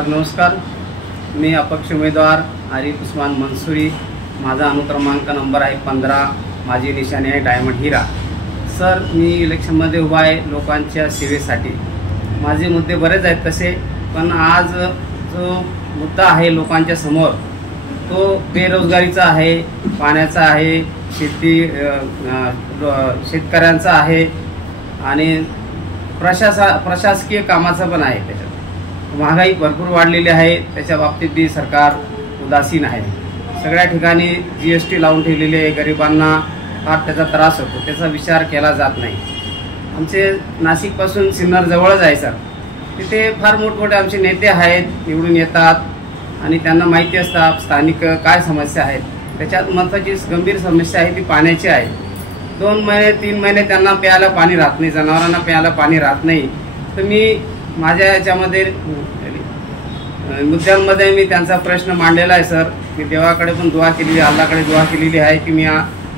नमस्कार, मी अपक्ष उमेदवार आरिफ उस्मान मंसूरी। माझा अनुक्रमांक नंबर आहे 15। माझी निशाणी आहे डायमंड हिरा। सर, मी इलेक्शनमध्ये उभा आहे लोकांच्या सेवेसाठी। माझे मुद्दे बरेच आहेत तसे, पण आज जो मुद्दा आहे लोकांच्या समोर तो बेरोजगारीचा आहे, पाण्याचा आहे, शेतकऱ्यांचा आहे आणि प्रशासकीय कामाचं पण आहे। त्याच्यात महागाई भरपूर वाढलेली आहे, त्याच्या बाबतीत बी सरकार उदासीन आहे। सगळ्या ठिकाणी GST लावून ठेवलेली आहे, गरिबांना फार त्याचा त्रास होतो, त्याचा विचार केला जात नाही। आमचे नाशिकपासून सिन्नर जवळच आहे सर, तिथे फार मोठमोठे आमचे नेते आहेत, निवडून येतात आणि त्यांना माहिती असतात स्थानिक काय समस्या आहेत। त्याच्यात महत्त्वाची गंभीर समस्या आहे ती पाण्याची आहे। 2 महिने 3 महिने त्यांना प्यायला पाणी राहत नाही, जनावरांना प्यायला पाणी राहत नाही। तर मी माझ्या याच्यामध्ये मुद्द्यांमध्ये मी त्यांचा प्रश्न मांडलेला आहे सर। मी देवाकडे पण दुआ केलेली, अल्लाकडे दुआ केलेली आहे की मी या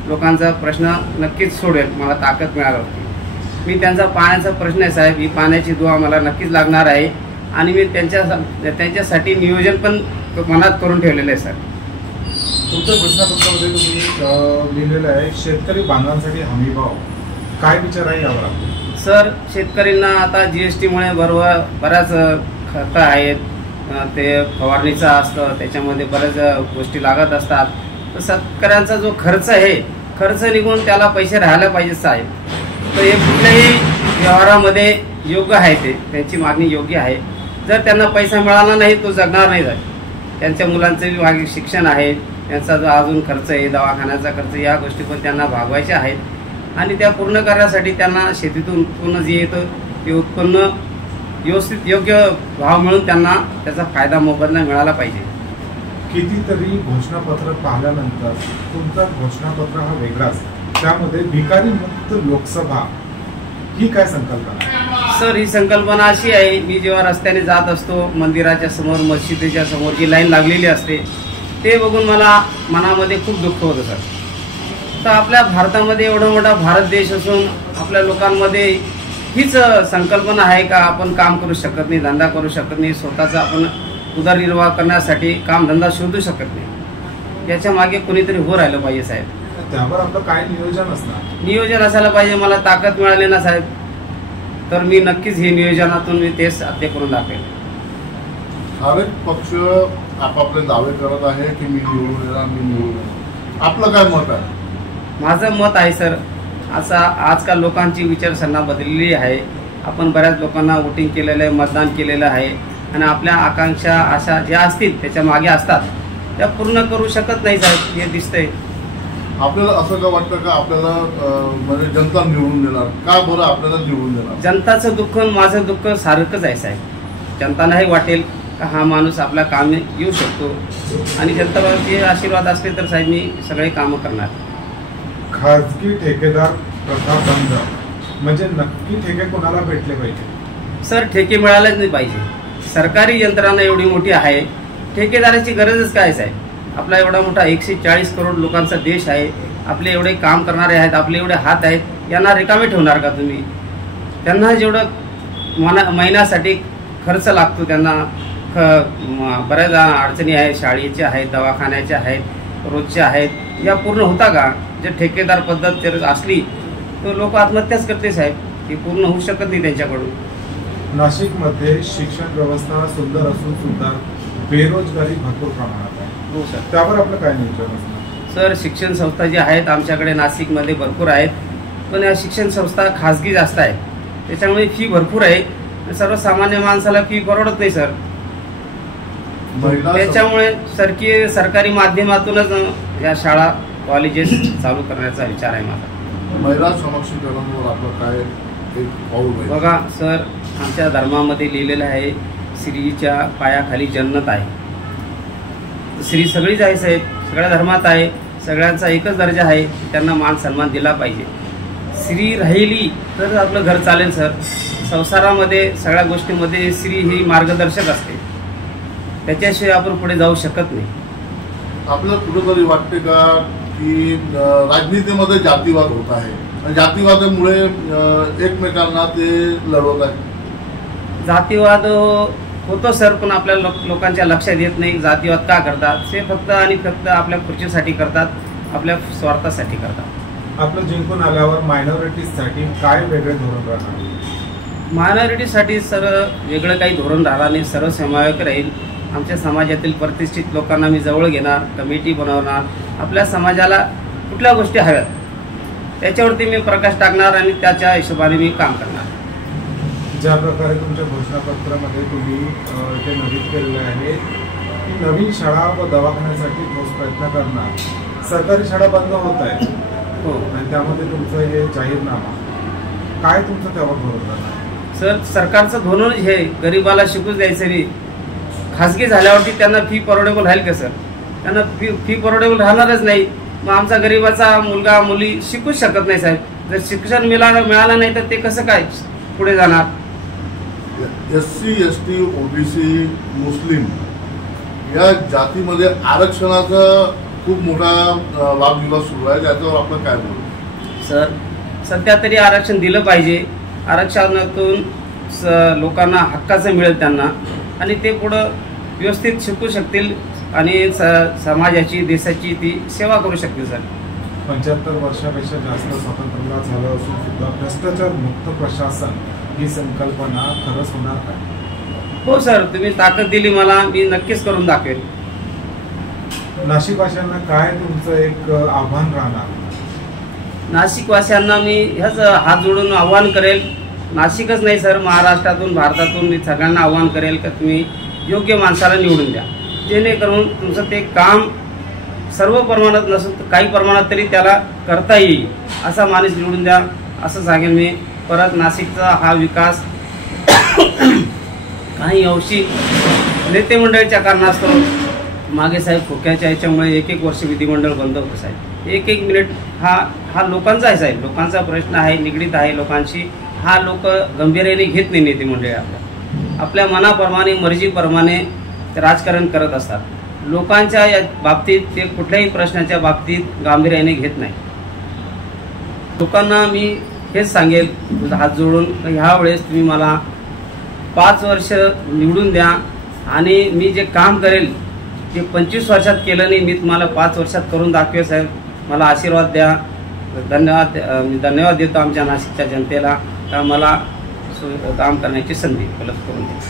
लोकांचा प्रश्न नक्कीच सोडेल, मला ताकद मिळाली होती। मी त्यांचा पाण्याचा प्रश्न आहे साहेब, ही पाण्याची दुआ मला नक्कीच लागणार आहे आणि मी त्यांच्यासाठी नियोजन पण मनात करून ठेवलेलं आहे सर। तुमच्या घोषणापत्रामध्ये तुम्ही लिहिलेलं आहे शेतकरी बांधवांसाठी हमीभाव, काय विचार आहे यावर? सर, शेतकऱ्यांना आता GST मुळे बऱ्याच खतं आहेत, ते फवारणीचं असतं, त्याच्यामध्ये बऱ्याच गोष्टी लागत असतात। तर शेतकऱ्यांचा जो खर्च आहे, खर्च निघून त्याला पैसे राहायला पाहिजे साहेब। तर हे कुठल्याही व्यवहारामध्ये योग्य आहे, त्यांची मागणी योग्य आहे। जर त्यांना पैसा मिळाला नाही तो जगणार नाही साहेब। त्यांच्या मुलांचं मागे शिक्षण आहे, त्यांचा जो अजून खर्च आहे, दवाखान्याचा खर्च, या गोष्टी पण त्यांना भागवायच्या आहेत आणि त्या पूर्ण करण्यासाठी त्यांना शेतीतून उत्पन्न जे येतं ते उत्पन्न व्यवस्थित योग्य भाव मिळून त्यांना त्याचा फायदा मोबदला मिळाला पाहिजे। कितीतरी घोषणापत्र पाहिल्यानंतर तुमचा घोषणापत्र हा वेगळाच, त्यामध्ये भिकारी मुक्त लोकसभा ही काय संकल्पना? सर, ही संकल्पना अशी आहे, मी जेव्हा रस्त्याने जात असतो, मंदिराच्या समोर, मस्जिदीच्या समोर जी लाईन लागलेली असते ते बघून मला मनामध्ये खूप दुःख होतं सर। तर आपल्या भारतामध्ये एवढा मोठा भारत देश असून आपल्या लोकांमध्ये हीच संकल्पना आहे का आपण काम करू शकत नाही, धंदा करू शकत नाही, स्वतःचा आपण उदरनिर्वाह करण्यासाठी कामधंदा शोधू शकत नाही। याच्या मागे कोणीतरी उभं राहिलं पाहिजे साहेब। त्यावर आपलं काय नियोजन असणार? नियोजन असायला पाहिजे। मला ताकद मिळाली ना साहेब, तर मी नक्कीच हे नियोजनातून मी ते साध्य करून दाखवेल। हर एक पक्ष आपापले दावे करत आहे की मी निवडून येणार, मी निवडून येणार, आपलं काय मत आहे? माझं मत आहे सर, असा आजकाल लोकांची विचारसरणी बदललेली आहे। आपण बऱ्याच लोकांना वोटिंग केलेलं आहे, मतदान केलेलं आहे आणि आपल्या आकांक्षा आशा ज्या असतील त्याच्या मागे असतात त्या पूर्ण करू शकत नाही साहेब, हे दिसतंय। आपल्याला असं का वाटतं का आपल्याला म्हणजे जनता निवडून देणार? का बरं आपल्याला निवडून देणार? जनताचं दुःख माझं दुःख सारखंच आहे साहेब। जनतालाही वाटेल का हा माणूस आपल्या कामी येऊ शकतो आणि जनताचे आशीर्वाद असले तर साहेब मी सगळे कामं करणार। खाजगी ठेकेदार प्रथा बंद म्हणजे नक्की ठेके कोणाला भेटले पाहिजे? सर, ठेके मिळालेच नाही पाहिजे। सरकारी यंत्रणा एवढी मोठी आहे, ठेकेदाराची गरजच काय साहेब? आपला एवढा मोठा 140 करोड लोकांचा देश आहे, आपले एवढे काम करणारे आहेत, आपले एवढे हात आहेत, यांना रिकामे ठेवणार का तुम्ही? त्यांना जेवढं महिन्यासाठी खर्च लागतो, त्यांना बऱ्याच अडचणी आहेत, शाळेच्या आहेत, दवाखान्याच्या आहेत, रोजच्या आहेत, या पूर्ण होता का? जर ठेकेदार पद्धत जर असली तर लोक आत्महत्याच करते साहेब, ती पूर्ण होऊ शकत नाही त्यांच्याकडून। नाशिकमध्ये शिक्षण व्यवस्था सुंदर असून सुद्धा बेरोजगारी भरपूर प्रमाणात आहे। हो सर, त्यावर आपलं काय नियोजन असणार? सर, शिक्षण संस्था ज्या आहेत आमच्याकडे नाशिकमध्ये भरपूर आहेत, पण या शिक्षण संस्था खाजगी जास्त आहेत, त्याच्यामुळे फी भरपूर आहे, सर्वसामान्य माणसाला फी परवडत नाही सर। त्याच्यामुळे सरकारी माध्यमातूनच या शाळा कॉलेजेस चालू करण्याचा विचार आहे माझा। महिला सक्षमीकरणावर आपलं काय एक पाऊल आहे? बघा सर, आमच्या धर्मामध्ये लिहिलेलं आहे स्त्रीच्या पायाखाली जन्नत आहे। स्त्री सगळीच आहे साहेब, सगळ्या धर्मात आहे, सगळ्यांचा एकच दर्जा आहे, त्यांना मान सन्मान दिला पाहिजे। स्त्री राहिली तर आपलं घर चालेल सर। संसारामध्ये सगळ्या गोष्टींमध्ये स्त्री ही मार्गदर्शक असते, त्याच्याशिवाय आपण पुढे जाऊ शकत नाही। आपल्याला कुठेतरी वाटते का की राजनीतीमध्ये जातीवाद होत आहे, जातीवादामुळे एकमेकांना ते लढवत आहे? जातीवाद होतो सर, पण आपल्या लोकांच्या लक्षात येत नाही. जातीवाद का करतात? ते फक्त आणि फक्त आपल्या खुर्चीसाठी करतात, आपल्या स्वार्थासाठी करतात. आपलं जिंकून आल्यावर मायनॉरिटीजसाठी काय वेगळे धोरण राहणार? मायनॉरिटीसाठी सर वेगळं काही धोरण राहणार नाही, सर्वसमावेशक राहील. आमच्या समाजातील प्रतिष्ठित लोकांना मी जवळ घेणार, कमिटी बनवणार. आपल्या समाजाला कुठल्या गोष्टी हव्यात त्याच्यावरती मी प्रकाश टाकणार आणि त्याच्या हिशोबाने मी काम करणार. ज्या प्रकारे तुमच्या घोषणापत्रामध्ये तुम्ही ते नमूद केलेले आहे की नवीन शाळा व दवाखान्यासाठी ठोस प्रयत्न करणार, सरकारी शाळा बंद होत आहे हो, आणि त्यामध्ये तुमचं हे जाहीरनामा, काय तुमचं त्यावर धोरण राहणार? सर सरकारचं धोरण हे गरिबाला शिकूच द्यायचं नाही. खाजगी झाल्यावरती त्यांना फी परवडेबल राहील का सर? त्यांना फी परवडेबल राहणारच नाही. मग आमचा गरिबाचा मुलगा मुली शिकूच शकत नाही साहेब. जर शिक्षण मिळालं नाही तर ते कसं काय पुढे जाणार? SC, ST, OBC, मुस्लिम या जातीमध्ये आरक्षणाचा खूप मोठा वादविवाद सुरू आहे. त्याच्यावर आपण काय बोलू? सर सध्या तरी आरक्षण दिलं पाहिजे. आरक्षणातून लोकांना हक्काचं मिळेल त्यांना, आणि ते पुढं व्यवस्थित शिकू शकतील आणि समाजाची देशाची ती सेवा करू शकतील. सर 75 वर्षापेक्षा जास्त स्वातंत्र्य झालं असून सुद्धा भ्रष्टाचार मुक्त प्रशासन ही संकल्पना खरंच होणार का? हो सर, तुम्ही ताकद दिली मला, मी नक्कीच करून दाखवेल. नाशिकवासियांना काय तुमचं एक आव्हान राहणार? नाशिकवासियांना मी ह्याच हात जोडून आव्हान करेल. नाशिकच नाही सर, महाराष्ट्रातून भारतातून मी सगळ्यांना आव्हान करेल की तुम्ही योग्य माणसाला निवडून द्या, जेणेकरून तुमचं ते काम सर्व प्रमाणात नसून काही प्रमाणात तरी त्याला करता येईल असा माणूस निवडून द्या असं सांगेन मी. परत नाशिकचा हा विकास काही अंशी नेते मंडळीच्या कारणास्तव मागे साहेब खोक्याच्या याच्यामुळे 1-1 वर्ष विधिमंडळ बंद होतं साहेब. 1-1 मिनिट हा लोकांचा आहे साहेब, लोकांचा प्रश्न आहे, निगडीत आहे लोकांशी. हा लोक गंभीर्याने घेत नाही नेते मंडळी. आपल्या मनाप्रमाणे मर्जीप्रमाणे राजकारण करत असतात. लोकांच्या या बाबतीत ते कुठल्याही प्रश्नाच्या बाबतीत गांभीर्याने घेत नाही. लोकांना मी हेच सांगेल हात जोडून, ह्या वेळेस तुम्ही मला 5 वर्ष निवडून द्या आणि मी जे काम करेल ते 25 वर्षात केलं नाही, मी तुम्हाला 5 वर्षात करून दाखवेल साहेब. मला आशीर्वाद द्या. धन्यवाद. मी धन्यवाद देतो आमच्या नाशिकच्या जनतेला का मला काम करण्याची संधी उपलब्ध करून द्या.